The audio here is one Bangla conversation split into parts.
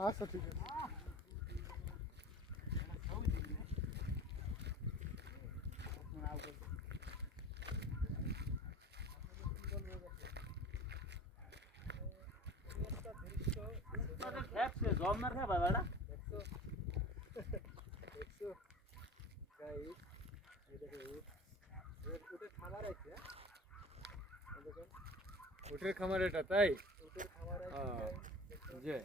আচ্ছা ঠিক আছে। জন্মের খাবার দাদা উটের খামার এটা তাই যে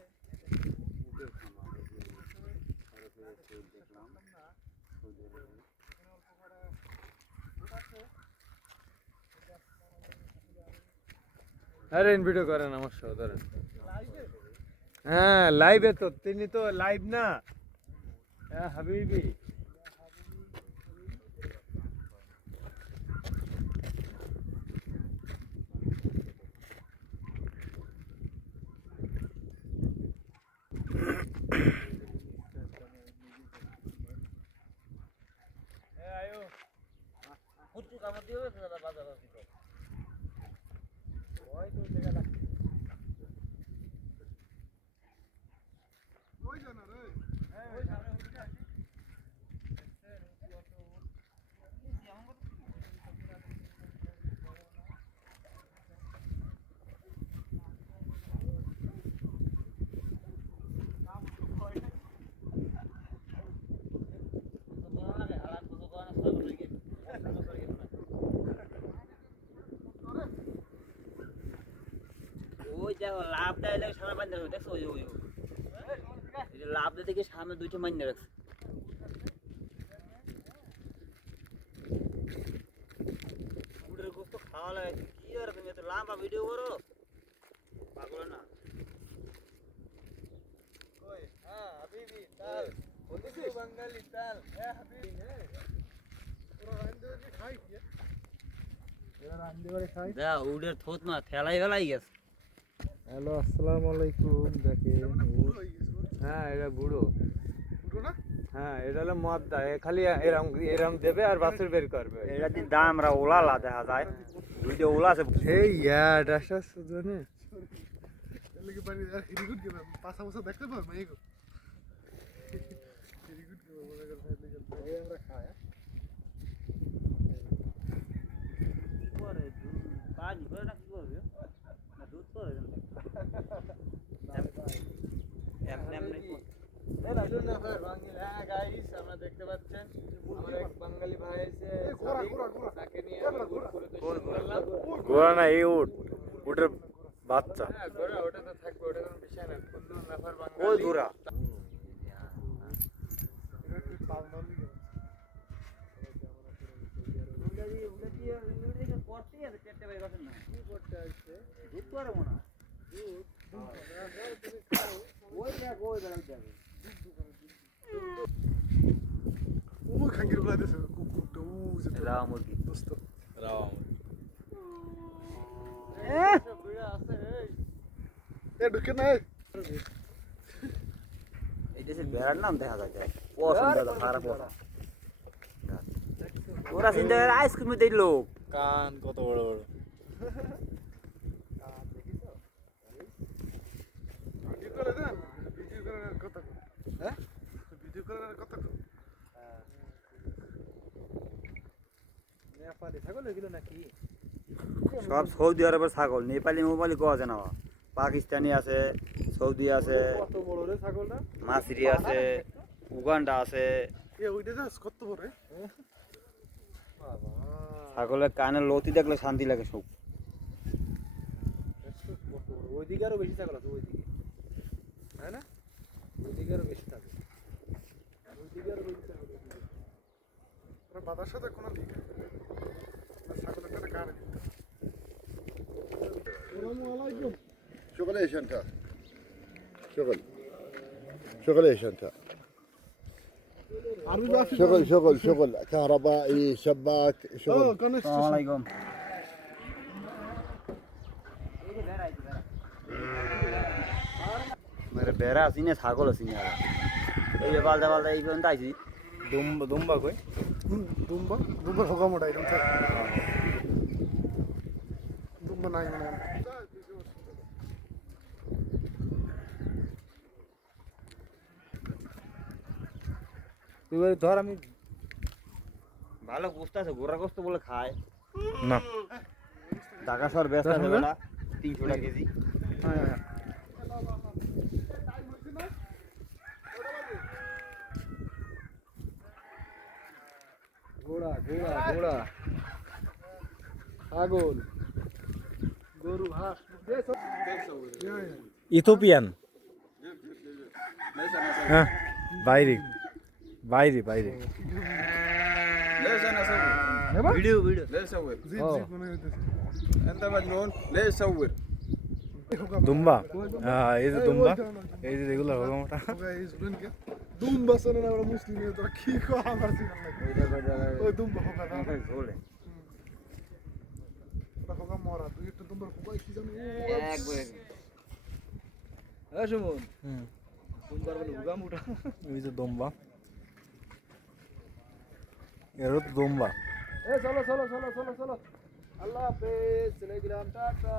আরে ভিডিও করেন আমার সাথে ধরেন হ্যাঁ লাইভে তো তিনি তো লাইভ না হ্যাঁ হাবিবি কুচু কামড় দিয়ে দাদা বাজার আছে তো ওই তো দেখা লাগছে ওই জানা রে হ্যাঁ ওই সামনে উঠে আসি ওই দেখো লাভ দেয় লাগে সামনে বান্ধা দেখছো ওই ওই লাভ দিয়ে থেকে সামনে দুইটা মাইনে রাখছে উড়ের গোস্ত খাওয়া লাগে কি আর তুমি এত লম্বা ভিডিও করো পাগল না কই হ্যাঁ হাবিবি তাল বলছি বাঙালি তাল হ্যাঁ হাবিবি হ্যাঁ পুরো রান্দে কি খাই কি এরা রান্দে করে খাই দা উড়ের থোত না ঠেলাই ফেলাই গেছে হ্যালো আসসালামু আলাইকুম দেখেন হ্যাঁ এটা বুড়ো বুড়ো না হ্যাঁ এটা হলো মদ দেয় খালি এরম এরম দেবে আর বাছুর বের করবে এটা দিন দাম আমরা ওলালা দেখা যায় ভিডিও ওলা আছে এই ইয়া ডাসা সুজনে এলাকে পানি আর হিরিগুড কে পাঁচা বছর দেখতে পার মাই গো হিরিগুড কে বলে গেল এই আমরা খায় করে পানি করে না কি করবে না দুধ করে এমনি এমনি আমরা দেখতে পাচ্ছেন আমার এক বাঙালি ভাই এসে তাকে নিয়ে ঘোড়া না এই উট উটের বাচ্চা হ্যাঁ ঘোড়া ওটা তো থাকবে ওটা কোনো বিষয় না কুল্লু নাফার বাঙালি ওই ঘোড়া দুধ করে মনে হয় ওই দেখ ওই বেড়াল যাবে ও খাঙ্গির গুলা দেছে কুকুরটা ও যে রাও মুরগি দোস্ত রাওয়া এ ঢুকে না এইটা সে বেড়ার নাম দেখা যায় পছন্দ খারাপ কথা ওরা চিন্তা করে আইসক্রিম দেই লোক কান কত বড় বড় ভিডিও করে দেন ভিডিও করার কথা হ্যাঁ ভিডিও করার কথা নেপালি ছাগল এগুলো নাকি সব সৌদি আরবের ছাগল নেপালি মোবাইলি কোয়া যায় না পাকিস্তানি আছে সৌদি আছে কত বড় রে ছাগলটা মাসরি আছে উগান্ডা আছে এ ওইটা না কত বড় রে বাবা ছাগলের কানে লতি দেখলে শান্তি লাগে সব ওইদিকে আরো বেশি ছাগল আছে ওইদিকে তাই না ওইদিকে আরো বেশি থাকে ওইদিকে আরো বেশি ছাগল ওরা বাবার সাথে কোনো লিঙ্ক ছাগলের সাথে কার আসসালামু আলাইকুম شغل ايش انت؟ شغل ايش انت؟ عربي بقى في شغل كهربائي سباك شغل আসসালামু আলাইকুম মেরে বেড়া আছি না ছাগল আছি না এই যে পাল্টা পাল্টা এই পর্যন্ত আইছি দুম্বা কই দুম্বা হোকা মোটা এরকম থাকে দুম্বা নাই মানে তুই বলে ধর আমি ভালো গোস্ত আছে, গোড়া গোস্ত বলে খায়। না ঢাকা শহর ব্যস্ত আছে বেলা 300 টাকা কেজি। হ্যাঁ ঘোড়া ঘোড়া ঘোড়া ছাগল গরু হাঁস ইথোপিয়ান হ্যাঁ বাইরে বাইরে বাইরে ليش انا اصور؟ Video video ليش اصور؟ জিপ জিপ মনে হইতেছে انت مجنون؟ ليش تصور؟ দুম্বা এই যে দুম্বা এই যে এগুলো মোটা দুম্বা শোনে না আমরা মুসলিম তোরা কি কো আমার জিগান লাগে ওই দুম্বা হোকা না ঝোলে ওটা হোকা মরা তুই একটা দুম্বার হোকা কি জানি একবারে। হ্যাঁ সুমন হুম দুম্বার বলে হুগা মুটা এই যে দুম্বা এরও তো দুম্বা এ চলো চলো চলো চলো চলো আল্লাহ হাফেজ চলে গেলাম টাটা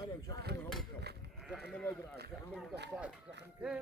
انا مشحن هم شحن ما ادري شحن المقصات شحن এ